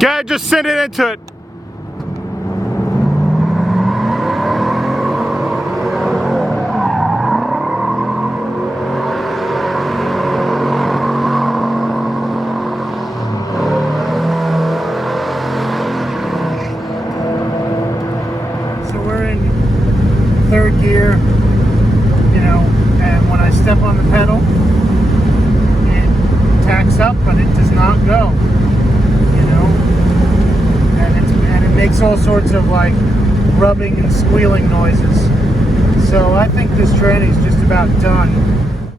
Okay, just send it into it. So we're in third gear, you know, and when I step on the pedal, it tacks up, but it does not go, you know, and it makes all sorts of like rubbing and squealing noises. So I think this tranny is just about done.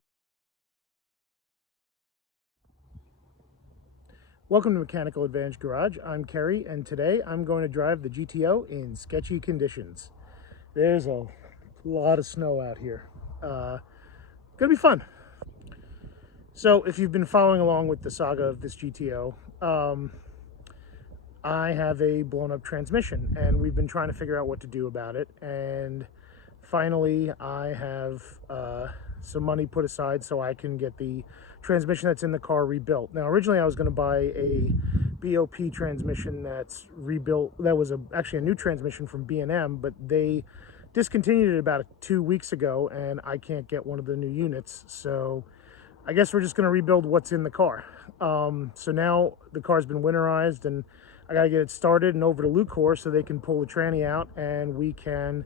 Welcome to Mechanical Advantage Garage. I'm Kerry, and today I'm going to drive the GTO in sketchy conditions. There's a lot of snow out here. Gonna be fun. So if you've been following along with the saga of this GTO, I have a blown up transmission, and we've been trying to figure out what to do about it. And finally, I have some money put aside so I can get the transmission that's in the car rebuilt. Now, originally I was going to buy a BOP transmission that's rebuilt. That was actually a new transmission from B&M, but they discontinued it about 2 weeks ago, and I can't get one of the new units. So I guess we're just going to rebuild what's in the car. So now the car's been winterized, and I got to get it started and over to Lucore so they can pull the tranny out, and we can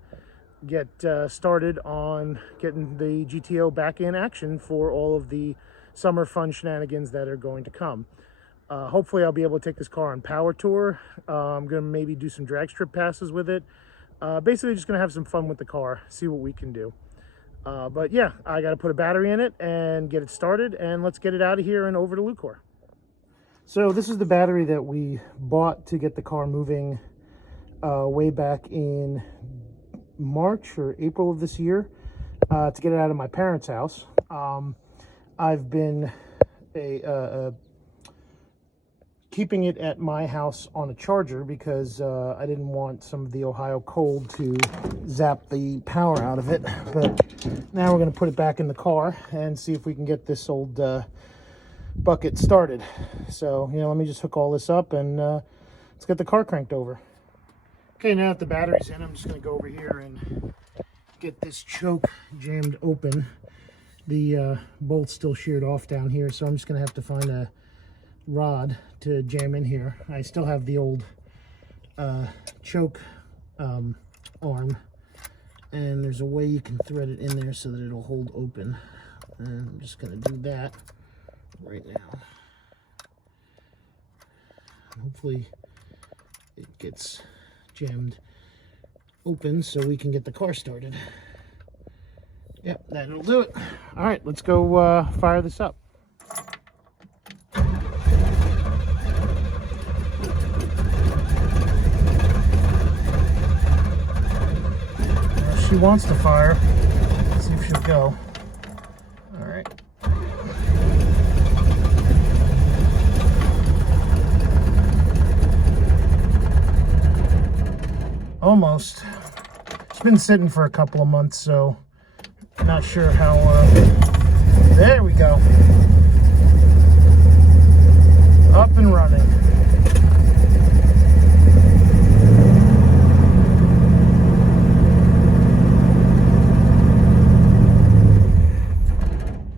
get started on getting the GTO back in action for all of the summer fun shenanigans that are going to come. Hopefully I'll be able to take this car on power tour. I'm going to maybe do some drag strip passes with it. Basically just going to have some fun with the car, see what we can do. But yeah, I got to put a battery in it and get it started, and let's get it out of here and over to Lucore. So this is the battery that we bought to get the car moving way back in March or April of this year to get it out of my parents' house. I've been keeping it at my house on a charger because I didn't want some of the Ohio cold to zap the power out of it. But now we're going to put it back in the car and see if we can get this old bucket started. So, let me just hook all this up and let's get the car cranked over. Okay, now that the battery's in, I'm just going to go over here and get this choke jammed open. The bolt's still sheared off down here, so I'm just going to have to find a rod to jam in here. I still have the old choke arm, and there's a way you can thread it in there so that it'll hold open. And I'm just going to do that right now. Hopefully it gets jammed open so we can get the car started. Yep, that'll do it. All right, let's go fire this up. If she wants to fire, let's see if she'll go. All right. Almost. It's been sitting for a couple of months, so not sure how. There we go. Up and running.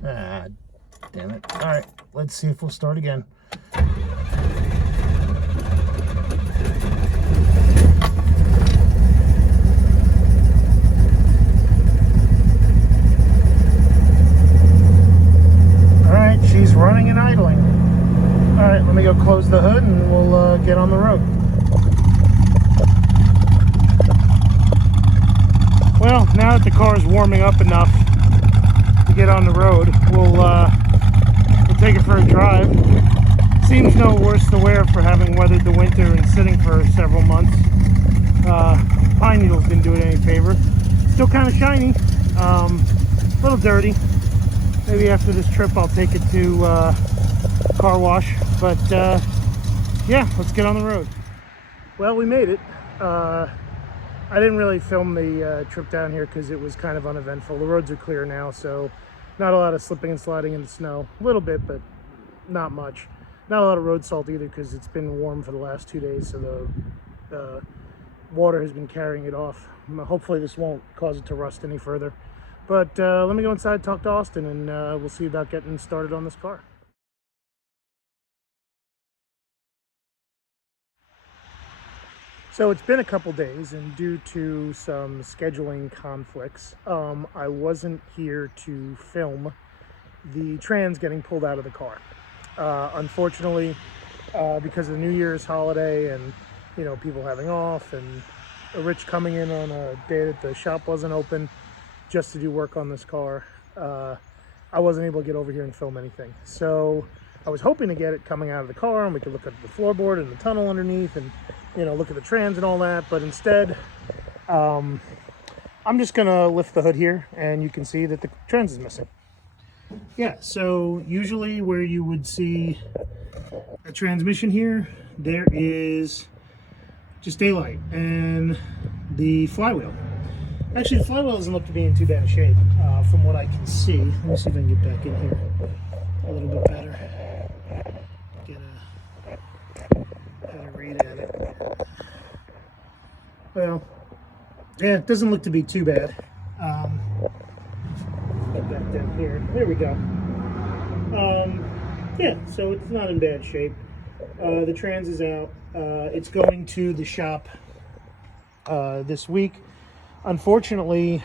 Ah, damn it. All right, let's see if we'll start again. She's running and idling. All right, let me go close the hood and we'll get on the road. Well, now that the car is warming up enough to get on the road, we'll take it for a drive. Seems no worse the wear for having weathered the winter and sitting for several months. Pine needles didn't do it any favor. Still kind of shiny, a little dirty. Maybe after this trip I'll take it to car wash, but yeah, let's get on the road. Well, we made it. I didn't really film the trip down here because it was kind of uneventful. The roads are clear now, so not a lot of slipping and sliding in the snow. A little bit, but not much. Not a lot of road salt either because it's been warm for the last 2 days, so the water has been carrying it off. Hopefully this won't cause it to rust any further. But let me go inside, talk to Austin, and we'll see about getting started on this car. So it's been a couple days, and due to some scheduling conflicts, I wasn't here to film the trans getting pulled out of the car. Unfortunately, because of the New Year's holiday and, you know, people having off and Rich coming in on a day that the shop wasn't open just to do work on this car, I wasn't able to get over here and film anything. So I was hoping to get it coming out of the car and we could look at the floorboard and the tunnel underneath and, you know, look at the trans and all that. But instead, I'm just gonna lift the hood here and you can see that the trans is missing. Yeah, so usually where you would see a transmission here, there is just daylight and the flywheel. Actually, the flywheel doesn't look to be in too bad a shape from what I can see. Let me see if I can get back in here a little bit better. Get a read at it. Well, yeah, it doesn't look to be too bad. Get back down here. There we go. Yeah, so it's not in bad shape. The trans is out. It's going to the shop this week. Unfortunately,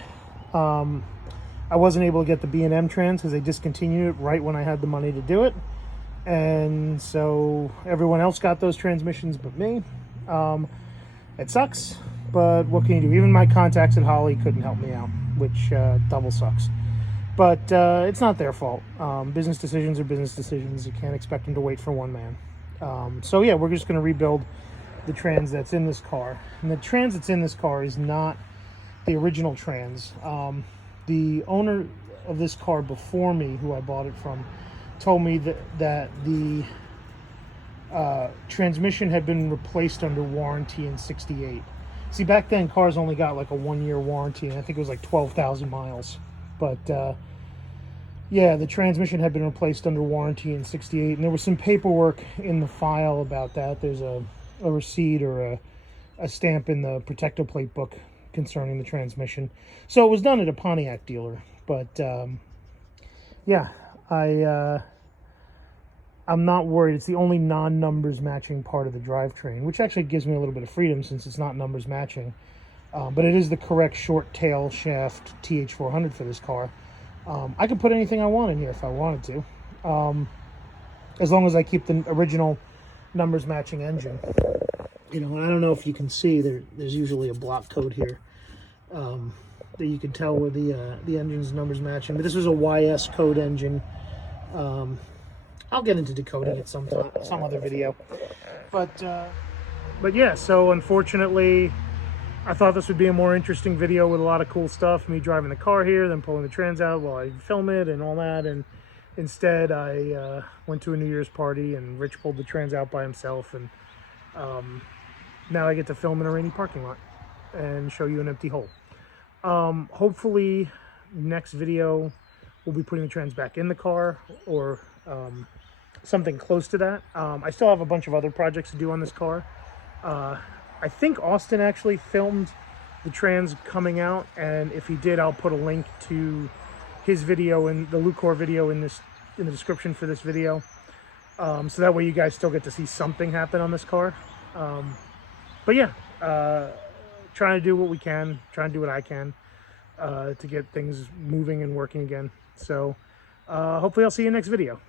I wasn't able to get the B&M trans because they discontinued it right when I had the money to do it. And so everyone else got those transmissions but me. It sucks, but what can you do? Even my contacts at Holly couldn't help me out, which double sucks. But it's not their fault. Business decisions are business decisions. You can't expect them to wait for one man. So yeah, we're just going to rebuild the trans that's in this car. And the trans that's in this car is not the original trans. The owner of this car before me, who I bought it from, told me that the transmission had been replaced under warranty in '68. See, back then cars only got like a 1-year warranty, and I think it was like 12,000 miles. But yeah, the transmission had been replaced under warranty in '68, and there was some paperwork in the file about that. There's a receipt or a stamp in the protector plate book concerning the transmission. So it was done at a Pontiac dealer. But yeah, I'm not worried. It's the only non-numbers matching part of the drivetrain, which actually gives me a little bit of freedom since it's not numbers matching. But it is the correct short tail shaft TH400 for this car. I could put anything I want in here if I wanted to, as long as I keep the original numbers matching engine. You know, and I don't know if you can see, there's usually a block code here that you can tell where the engine's numbers matching. But this was a YS code engine. I'll get into decoding it some other video. But yeah, so unfortunately, I thought this would be a more interesting video with a lot of cool stuff. Me driving the car here, then pulling the trans out while I film it and all that. And instead, I went to a New Year's party and Rich pulled the trans out by himself. And now I get to film in a rainy parking lot and show you an empty hole. Hopefully, next video, we'll be putting the trans back in the car or something close to that. I still have a bunch of other projects to do on this car. I think Austin actually filmed the trans coming out, and if he did, I'll put a link to his video and the Lucore video in the description for this video, so that way you guys still get to see something happen on this car. But yeah, trying to do what we can, trying to do what I can to get things moving and working again. So hopefully I'll see you next video.